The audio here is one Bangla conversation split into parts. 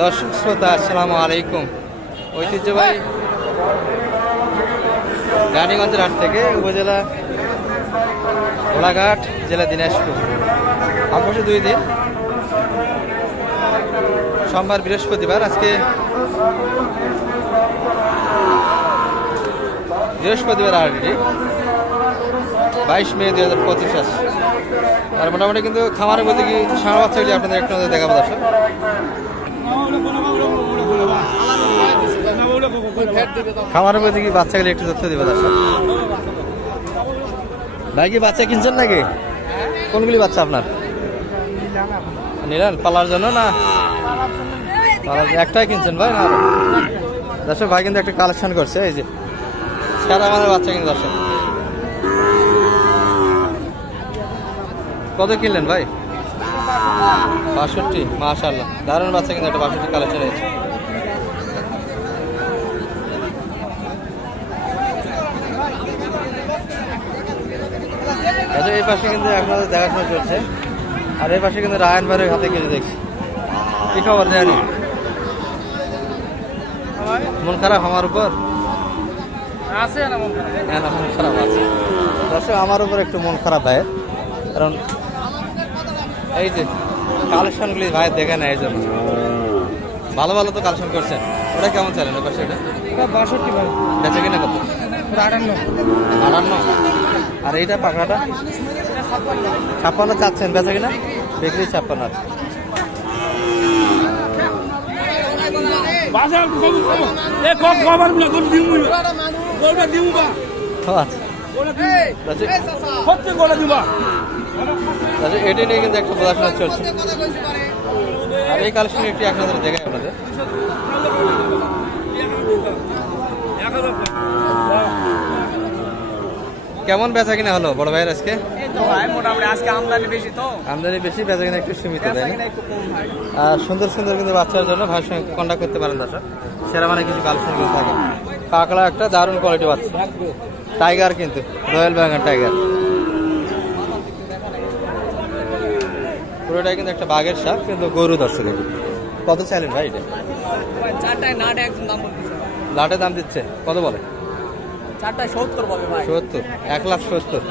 দর্শক শ্রোতা আসসালামু আলাইকুম। ঐতিহ্যবাহী রানীগঞ্জের হাট থেকে উপজেলা ঘোড়াঘাট, জেলা দিনাজপুর। অবশ্য 2 দিন, সোমবার বৃহস্পতিবার। আজকে বৃহস্পতিবার হাটটি 22 মে 2025 আসছে। আর মোটামুটি কিন্তু খামারের মধ্যে কি ষাঁড় বাচ্চাগুলি আপনাদের একটু দেখাবো দর্শক। খামারের মধ্যে কি বাচ্চাগুলি একটু তথ্য দিবে দর্শক। ভাই কি বাচ্চা কিনছেন নাকি? কোনগুলি বাচ্চা আপনার নিলেন পালার জন্য না একটাই কিনছেন ভাই? না দর্শক, ভাই কিন্তু একটা কালেকশন করছে, এই যে সাদা মানের বাচ্চা কিনে দর্শক। কত কিনলেন ভাই? 62। মাশাআল্লাহ, দারুণ বাচ্চা কিন্তু একটা 62 কালেকশন হয়েছে। আচ্ছা, এই পাশে কিন্তু আপনাদের দেখাশোনা চলছে, আর এই পাশে কিন্তু রায়ন ভাইয়ের হাতে কিছু দেখছি। কি খবর জানি? মন খারাপ আমার উপর আছে না? মন খারাপ আছে দর্শক, আমার উপর একটু মন খারাপ ভাই, কারণ এই যে কালেকশনগুলি ভাই দেখে না, এই জন্য। ভালো ভালো তো কালেকশন করছেন। ওটা কেমন চাইলেন? ওই পাশে এটা 62 ভাই, বেচে কিনা কত? 58। আর এইটা পাকড়াটা 56 চাচ্ছেন, বেচে কিনা? বিক্রি 56। এটি নিয়ে কিন্তু একটা পড়াশোনা চলছে। আর এই কালেকশন একটি আপনাদের দেখাই আপনাদের। কেমন বেচা কিনা হলো বড় ভাইয়ের আজকে? আমদানি বেশি, বেচা কিনা একটু সীমিত, তাই না? আর সুন্দর সুন্দর কিন্তু বাচ্চার জন্য ভাইয়ের সঙ্গে কন্ট্যাক্ট করতে পারেন দর্শক। সেরা মানে কিছু কালেকশন কিন্তু থাকে। পাকড়া একটা দারুণ কোয়ালিটি বাচ্চা, টাইগার কিন্তু রয়্যাল বেঙ্গল টাইগার। পুরোটাই কিন্তু একটা বাঘের সাপ, কিন্তু গরু দর্শক। কত চাইলেন ভাই এটা? লাটে দাম দিচ্ছে কত বলে? 70 বলে ভাই। 70, 1,70,000।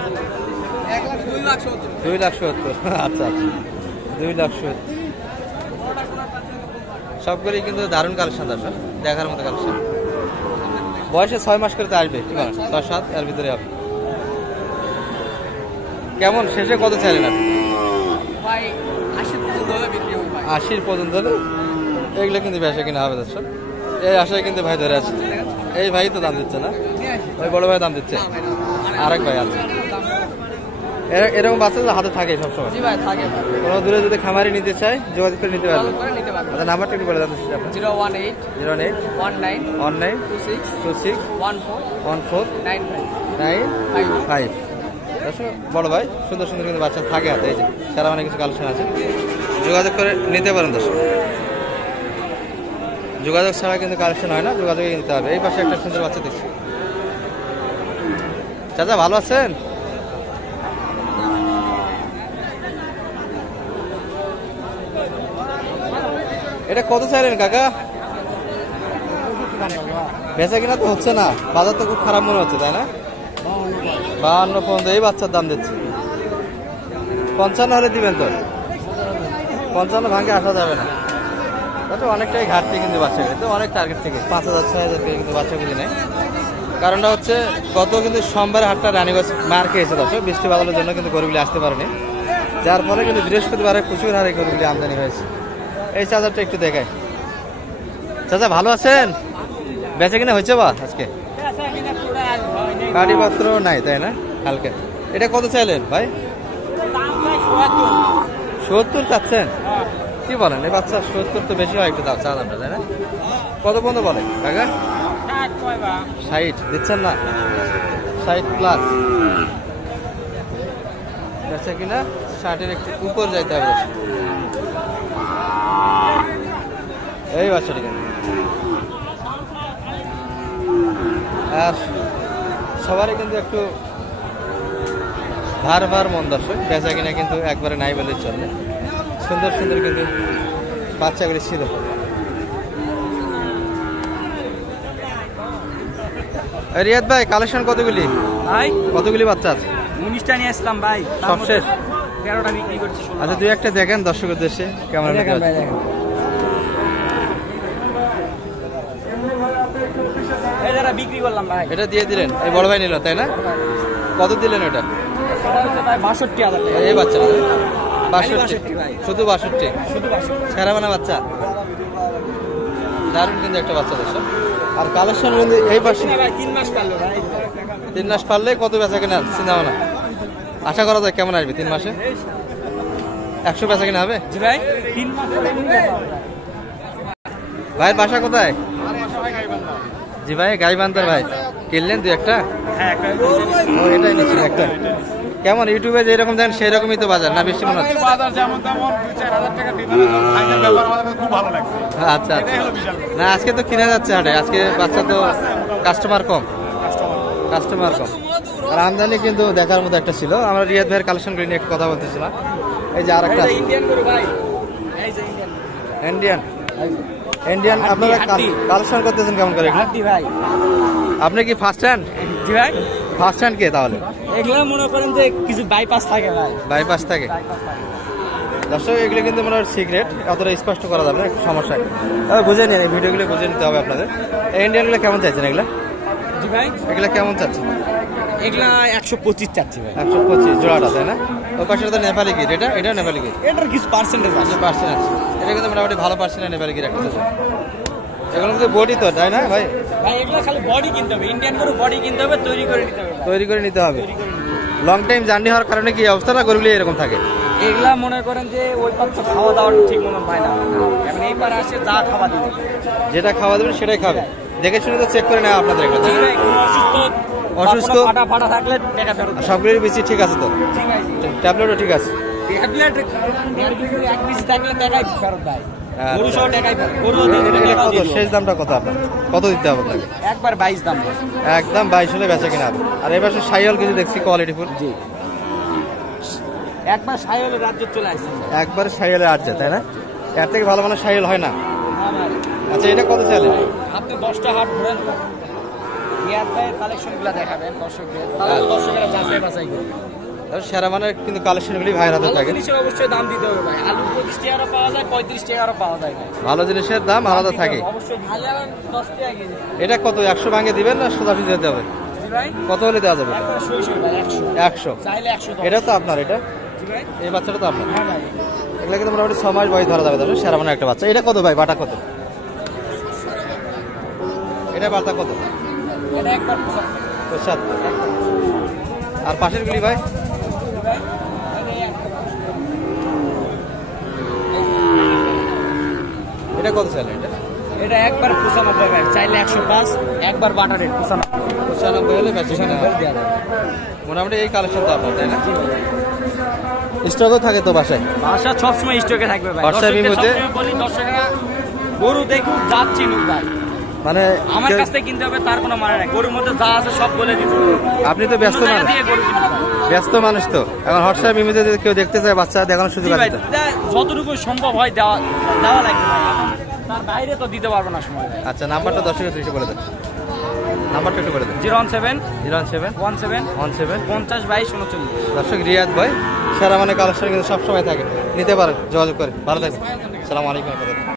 2,70,000। আচ্ছা আচ্ছা, 2,70,000। সবগুলি কিন্তু দারুণ কালেকশন দর্শক, দেখার মতো কালেকশন। বয়সে 6 মাস করে তো আসবে, ঠিক আছে? 6-7 এর ভিতরে হবে। কেমন শেষে কত চাইলেন আপনি? 80 পর্যন্ত হলে এগুলো কিন্তু বেচা কিনা হবে দর্শক। এই আশায় কিন্তু ভাই ধরে আছে। এই ভাই তো দাম দিচ্ছে না, ওই বড় ভাই দাম দিচ্ছে, আরেক ভাই আছে। এরকম বাচ্চা হাতে থাকে সবসময়। কোনো দূরে যদি খামারি নিতে চায় যোগাযোগ করে নিতে পারবে। আচ্ছা, নাম্বারটা একটু বলে দিচ্ছি আপনার। 018 19 26 14 955। বড় ভাই সুন্দর সুন্দর কিন্তু বাচ্চা থাকে হাতে, এই যে সারা মানে কিছু কালেকশন আছে, যোগাযোগ করে নিতে পারেন দর্শক। যোগাযোগ ছাড়া কিন্তু কালেকশন হয় না, যোগাযোগে নিতে হবে। এই পাশে একটা সুন্দর বাচ্চা দেখছি। চাচা ভালো আছেন? এটা কত চাইলেন কাকা? বেচা কিনা তো হচ্ছে না, বাজার তো খুব খারাপ মনে হচ্ছে, তাই না? 52 পর্যন্ত এই বাচ্চার দাম দিচ্ছে। 55 হলে দিবেন তো? 55 ভাঙে আসা যাবে না। তো অনেকটাই ঘাটতি কিন্তু বাচ্চাগুলি, তো অনেক টার্গেট থেকে 5,000-6,000 কিন্তু বাচ্চাগুলি নেয়। কারণটা হচ্ছে গত কিন্তু সোমবার হাটটা রানীগঞ্জ মার খেয়েছে দর্শক, বৃষ্টি বাদলের জন্য কিন্তু গরুগুলি আসতে পারেনি, যার ফলে কিন্তু বৃহস্পতিবারে প্রচুর হারে গরুগুলি আমদানি হয়েছে। এই চার্জারটা একটু দেখায়। চাচা ভালো আছেন? বেচা কিনা হয়েছে বা আজকে? কাটিপাত্র নাই, তাই না? হালকা। এটা কত চাইলেন ভাই? 70 চাচ্ছেন? কি বলেন, এই বাচ্চা 70 তো বেশি হয় একটু দাম, চা দামটা, তাই না? কত পর্যন্ত বলে কাকা? 60 দিচ্ছেন না? 60+। বেচা কিনা 60-এর একটু উপর যাইতে হবে। এই বাচ্চাটি কেন? আর সবারই কিন্তু একটু ভার মন দর্শক, বেচা কিনা কিন্তু একবারে নাই বলে চলবে। সুন্দর সুন্দর কিন্তু বাচ্চাগুলি ছিল। রিয়াদ ভাই কালেকশন কতগুলি ভাই কতগুলি বাচ্চা আছে? 19টা নিয়ে আসলাম ভাই, সব শেষ? 13টা বিক্রি করছি। আচ্ছা দুই একটা দেখেন দর্শকের দেশে কেমন দেখেন ভাই, দেখেন এই যারা বিক্রি করলাম ভাই। এটা দিয়ে দিলেন, এই বড় ভাই নিল তাই না? কত দিলেন ওটা? এটা হচ্ছে ভাই 62,000 টাকা। এই বাচ্চাটা 62 62 ভাই। শুধু 62 শুধু 62। ছেঁড়া বানা বাচ্চা, দারুণ কিন্তু একটা বাচ্চা দর্শক। আর কালেকশন কিন্তু এই পাশে ভাই 3 মাস পারলো ভাই। 3 মাস পারলে কত বেচা কেনা চিন্তা ভাবনা আশা করা যায় কেমন আসবে 3 মাসে? 100 বেচা কেনা হবে? জি ভাই 3 মাস পরে নিয়ে যাবো। ভাইয়ের বাসা কোথায়? জি ভাই গাইবান্ধার ভাই, কিনলেন দুই একটা? হ্যাঁ একটা ও এটাই নিচ্ছেন একটা। কেমন ইউটিউবে যেরকম দেন সেই রকমই তো বাজার না বেশি মনে হচ্ছে? বাজার যেমন তেমন 2-4,000 টাকা ডিফারেন্স, ফাইনাল ব্যাপার আমাদের খুব ভালো লাগছে। আচ্ছা আচ্ছা। এটাই হলো বিষয়। না আজকে তো কিনা যাচ্ছে হাটে, আজকে বাচ্চা তো কাস্টমার কম, কাস্টমার কম। আর আমদানি কিন্তু দেখার মতো একটা ছিল। আমরা রিয়াদ ভাইয়ের কালেকশন করে নিয়ে একটু কথা বলতেছিলাম। এই যে আর একটা ইন্ডিয়ান গরু ভাই, এই যে ইন্ডিয়ান ইন্ডিয়ান ইন্ডিয়ান আপনারা হাড্ডি। কালেকশন করতেছেন কেমন করে? হাড্ডি ভাই। আপনি কি ফার্স্ট হ্যান্ড? জি ভাই ফার্স্ট হ্যান্ড কে তাহলে? এগুলো মনে করেন যে কিছু বাইপাস থাকে ভাই, বাইপাস থাকে বাইপাস থাকে। দর্শক, এগুলো কিন্তু মনে হয় সিক্রেট, অতটা স্পষ্ট করা যাবে না, একটু সমস্যা। তবে বুঝে নিন, এই ভিডিওগুলো বুঝে নিতে হবে আপনাদের। এই ইন্ডিয়ানগুলো কেমন চাইছেন এগুলো? জি ভাই এগুলো কেমন চাচ্ছেন? এগুলা 125 চাচ্ছি ভাই। 125 জোড়াটা তাই না? ওই পাশে তো নেপালি গির, এটা নেপালি গির এটার কিছু পার্সেন্টেজ আছে। পার্সেন্ট আছে, এটা কিন্তু মোটামুটি ভালো পার্সেন্ট নেপালি গির একটা আছে। এগুলো কিন্তু বডি তো তাই না ভাই? ভাই এগুলো খালি বডি কিনতে হবে, ইন্ডিয়ান গরু বডি কিনতে হবে, তৈরি করে নিতে হবে ভাই। তৈরি করে নিতে হবে। তৈরি করে নিতে হবে। লং টাইম জার্নি হওয়ার কারণে কি অবস্থা না গরুগুলি এরকম থাকে? এগুলা মনে করেন যে ওই পাত্র খাওয়া দাওয়া ঠিক মতো পায় না, এখন এইবার আসে যা খাওয়া দিবে। যেটা খাওয়া দেবেন সেটাই খাবে, দেখে শুনে তো চেক করে নেওয়া আপনাদের এগুলো তাই জি না? ভাই, কোনো অসুস্থ অসুস্থ? ফাটা ফাটা থাকলে টাকা ফেরত। সবগুলির বেশি ঠিক আছে তো? জি ভাই ট্যাবলেটও ঠিক আছে? ট্যাবলেট এক পিস থাকলে টাকাই ফেরত ভাই, আচ্ছা। গরু সহ টাকাই ফেরত। গরু এটা কত শেষ দামটা কত আপনার? কত দিতে হবে আপনাকে? একবার 22 দাম ভাই। একদম 22 হলে বেচা কিনা হবে। আর এবার সাইওয়াল কিছু দেখছি কোয়ালিটি ফুল। জি একবার সাইওয়ালের রাজ্য চলে আসছে। একবার সাইওয়ালের আসছে তাই না? এর থেকে ভালো মানে সাইওয়াল হয় না। হ্যাঁ ভাই, আচ্ছা এটা কত চাইলেন? আপনি 10টা হাট ঘুরেন, রিয়াদ ভাইয়ের কালেকশনগুলো দেখাবেন দর্শকদের, তাহলে দর্শকেরা যাচাই বাছাই করবে। সেরা মানের কিন্তু কালেকশনগুলি ভাইয়ের হাতে ভালো থাকে। জিনিসের অবশ্যই দাম দিতে হবে ভাই। আলু 25 টাকারও পাওয়া যায়, 35 টাকারও পাওয়া যায় ভাই। ভালো জিনিসের দাম আলাদা থাকে। অবশ্যই 10 টাকা কেজি। এটা কত 100 ভাঙে দিবেন না সোজা পিস দিতে হবে? জি ভাই কত হলে দেওয়া যাবে? একবার সই ভাই 100 100। চাইলে 100 দাও। এটা তো আপনার, এটা জি ভাই এই বাচ্চাটা তো আপনার। হ্যাঁ ভাই এগুলো কিন্তু মোটামুটি 6 মাস বয়স ধরা যাবে তাহলে সেরা মানের একটা বাচ্চা। এটা কত ভাই, বাটা কত? এটা বাটা কত? এটা একবার 7। আর পাশের গুলি ভাই? জি ভাই এটা কত চাইলেন? এটা এটা একবার 95 ভাই, চাইলে 105, একবার বাটার রেট 95 95 হলে বেচা কিনা হবে। দেওয়া যাবে। মোটামুটি এই কালেকশন তো আপনার তাই না? স্টকও থাকে তো বাসায়? বাসা সবসময় স্টকে থাকবে ভাই। হোয়াটসঅ্যাপ দর্শকদের ইমোতে? সবসময় বলি দর্শকরা গরু দেখুক যাচ্ছি নুক ভাই, মানে আমার কাছ থেকে কিনতে হবে তার কোনো মানে নাই। গরুর মধ্যে যা আছে সব বলে দিব। আপনি তো ব্যস্ত কোনো জায়গা মানুষ, থেকে গরু কিনতে হবে। ব্যস্ত মানুষ তো এখন হোয়াটসঅ্যাপ ইমেজে যদি কেউ দেখতে চায় বাচ্চা দেখানোর সুযোগ জি ভাই, আছে তো? এটা যতটুকু সম্ভব হয় দেওয়া লাগবে ভাই। এখন তার বাইরে তো দিতে পারবো না সময় ভাই। আচ্ছা নাম্বারটা দর্শকের দৃষ্টি বলে দেন, নাম্বারটা একটু বলে দেন। 017 017 17 17 50 22 39। দর্শক রিয়াদ ভাই সেরা মানে কালেকশন কিন্তু সবসময় থাকে, নিতে পারেন যোগাযোগ করে। ভালো থাকবেন, সালাম আলাইকুম।